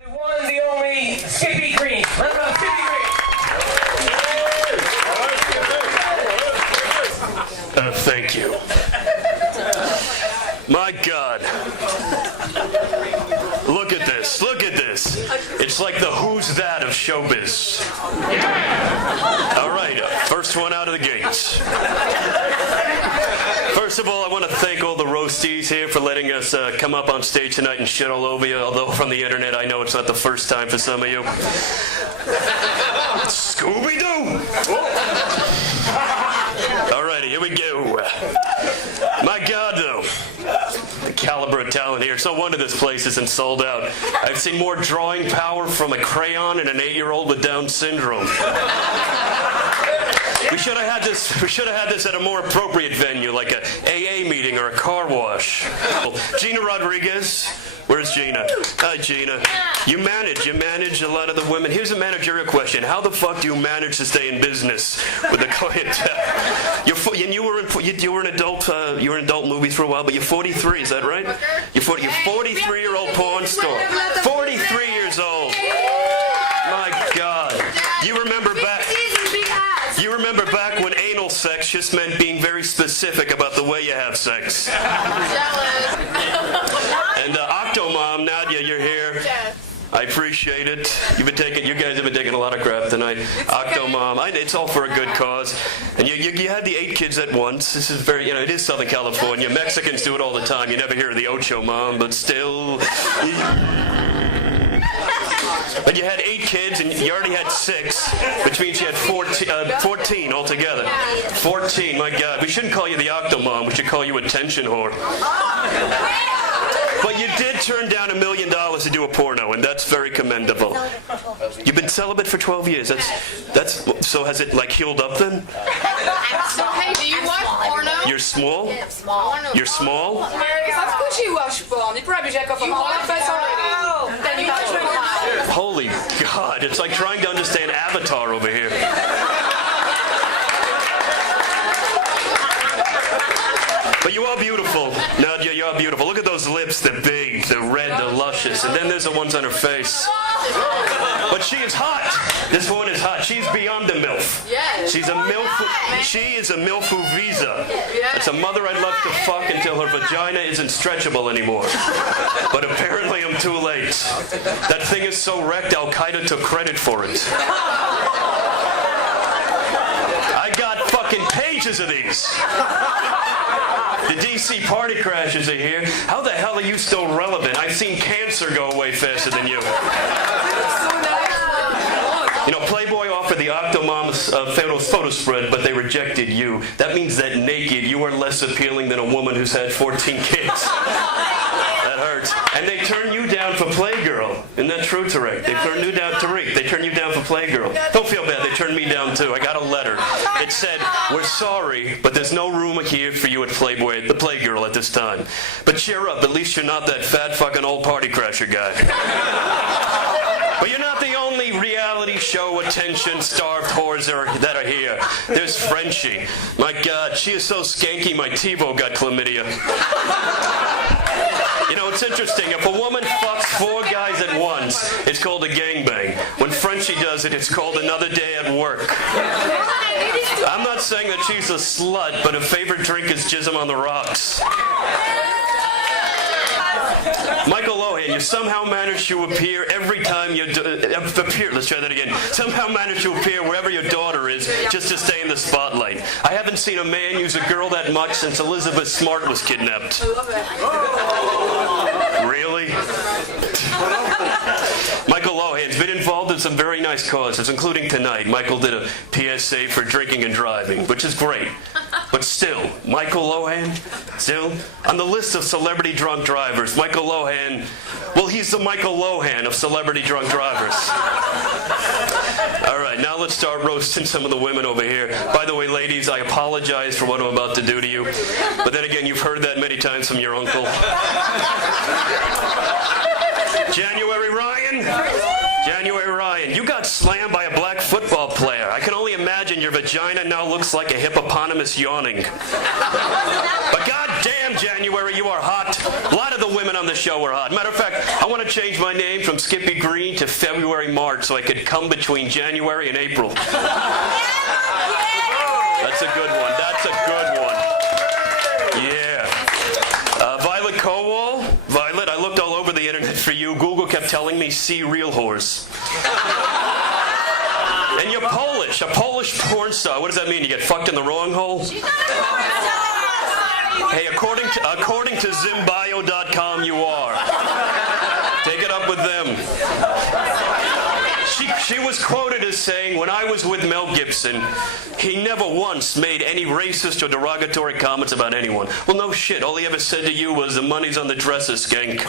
The one, the only, Skippy Greene. Let's go, Skippy Greene. Thank you. My God. Look at this. Look at this. It's like the who's that of showbiz. All right, first one out of the gates. First of all, I want to thank all the roasties here for letting us come up on stage tonight and shit all over you, although from the internet I know it's not the first time for some of you. Scooby-Doo! Alrighty, here we go. My God, though. The caliber of talent here. It's no wonder this place isn't sold out. I've seen more drawing power from a crayon and an 8-year-old with Down syndrome. We should have had this at a more appropriate venue, like a AA meeting or a car wash. Gina Rodriguez. Where's Gina? Hi, Gina. You manage a lot of the women. Here's a managerial question. How the fuck do you manage to stay in business with the clientele? You were an adult movies for a while, but you're 43, is that right? You're 43-year-old porn star. 43 years old. My God. You remember back when anal sex just meant being very specific about the way you have sex. And Octomom, Nadia, you're here. I appreciate it. You guys have been taking a lot of crap tonight. Octomom, it's all for a good cause. And you had the 8 kids at once. This is very, it is Southern California. Mexicans do it all the time. You never hear of the Ocho Mom, but still. But you had 8 kids, and you already had 6, which means you had 14 altogether. 14, my God. We shouldn't call you the Octomom. We should call you attention whore. But you did turn down $1 million to do a porno, and that's very commendable. You've been celibate for 12 years. That's so has it healed up then? Hey, do you watch porno? You're small? You're small? Holy God, it's like trying to understand Avatar over here. But you are beautiful. Nadia, you are beautiful. Look at those lips. They're big, they're red, they're luscious. And then there's the ones on her face. But she is hot. This one is hot. She's beyond a MILF. Yes. She's a MILF. She is a MILF visa. It's a mother I'd love to fuck until her vagina isn't stretchable anymore. But apparently I'm too late. That thing is so wrecked, Al-Qaeda took credit for it. I got fucking pages of these. The DC party crashers are here. How the hell are you still relevant? I've seen cancer go away faster than you. Playboy offered the Octomom's photo spread, but they rejected you. That means that naked, you are less appealing than a woman who's had 14 kids. That hurts. And they turn you down for Playgirl. Isn't that true, Tarek? They turn you down, Tariq. They turn you down for Playgirl. Don't feel bad. They turned me down, too. I got a letter. It said, we're sorry, but there's no room here for you at Playboy, the Playgirl at this time. But cheer up. At least you're not that fat fucking old party crasher guy. But you're not the only reality show attention-starved whores that are here. There's Frenchie. My God, she is so skanky my TiVo got chlamydia. It's interesting. If a woman fucks 4 guys at once, it's called a gangbang. When Frenchie does it, it's called another day at work. I'm not saying that she's a slut, but her favorite drink is Jism on the Rocks. Michael Lohan, you somehow manage to appear every time you appear. Let's try that again. Somehow manage to appear wherever your daughter is, just to stay in the spotlight. I haven't seen a man use a girl that much since Elizabeth Smart was kidnapped. Really? Michael Lohan's been involved in some very nice causes, including tonight. Michael did a PSA for drinking and driving, which is great. But still, Michael Lohan, on the list of celebrity drunk drivers, Michael Lohan, he's the Michael Lohan of celebrity drunk drivers. All right, now let's start roasting some of the women over here. By the way, ladies, I apologize for what I'm about to do to you. But then again, you've heard that many times from your uncle. January Ryan, you got slammed by a black football player. I can only imagine your vagina now looks like a hippopotamus yawning. But goddamn, January, you are hot. A lot of the women on the show were hot. Matter of fact, I want to change my name from Skippy Greene to February March so I could come between January and April. That's a good one. That's a good one. Yeah. Violet Kowal. Violet, I looked all over the internet for you. Google kept telling me, see real whores. And you're Polish. A Polish porn star. What does that mean? You get fucked in the wrong hole? Hey, according to Zimbio.com, you are. Take it up with them. She was quoted as saying, when I was with Mel Gibson, he never once made any racist or derogatory comments about anyone. Well, no shit. All he ever said to you was, the money's on the dresser, skank.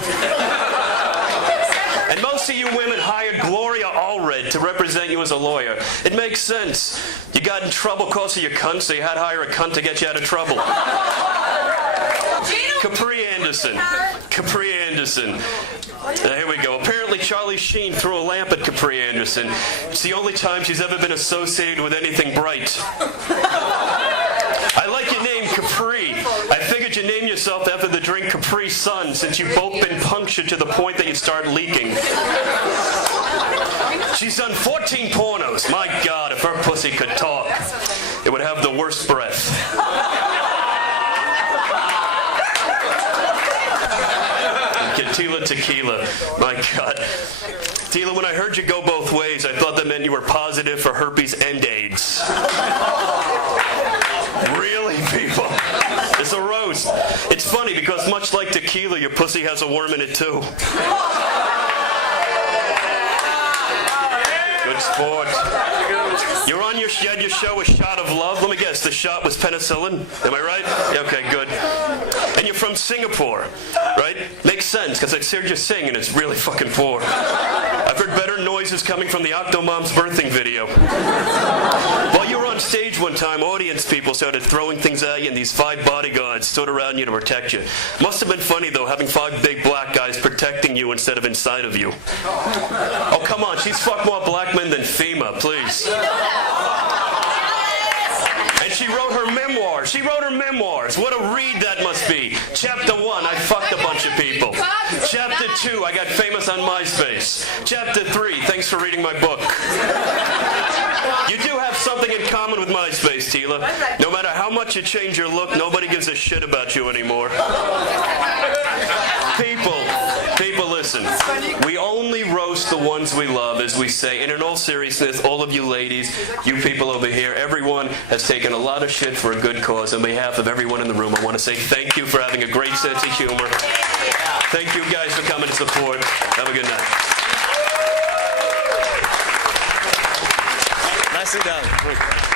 And most of you women hired Gloria Allred to represent you as a lawyer. It makes sense. You got in trouble because of your cunt, so you had to hire a cunt to get you out of trouble. Capri Anderson. Capri Anderson. Here we go. Apparently Charlie Sheen threw a lamp at Capri Anderson. It's the only time she's ever been associated with anything bright. I like your name, Capri. I figured you'd name yourself after the drink Capri Sun, since you've both been punctured to the point that you start leaking. She's done 14 pornos. My God, if her pussy could talk, it would have the worst breath. Tila, Tequila. My God. Tila, when I heard you go both ways, I thought that meant you were positive for herpes and AIDS. Really, people? It's a roast. It's funny because much like tequila, your pussy has a worm in it too. Good sport. You're on you had your show, A Shot of Love. Let me guess, the shot was penicillin? Am I right? Okay, good. And you're from Singapore, right? Makes sense, because I heard you sing and it's really fucking poor. I've heard better noises coming from the Octomom's birthing video. While you were on stage one time, audience people started throwing things at you and these 5 bodyguards stood around you to protect you. Must have been funny, though, having 5 big black guys protecting you instead of inside of you. Oh, come on, she's fucked more black men than FEMA, please. And she wrote her memoir. She wrote her memoirs. What a read that must be. Chapter 1, I fucked a bunch of people. Chapter 2, I got famous on MySpace. Chapter 3, thanks for reading my book. You do have something in common with MySpace, Tila. No matter how much you change your look, nobody gives a shit about you anymore. People, listen. We only roast the ones we love, as we say. And in all seriousness, all of you ladies, you people over here, everyone has taken a lot of shit for a good cause. On behalf of everyone in the room, I want to say thank you for having a great sense of humor. Thank you guys for coming to support. Have a good night. Nicely done.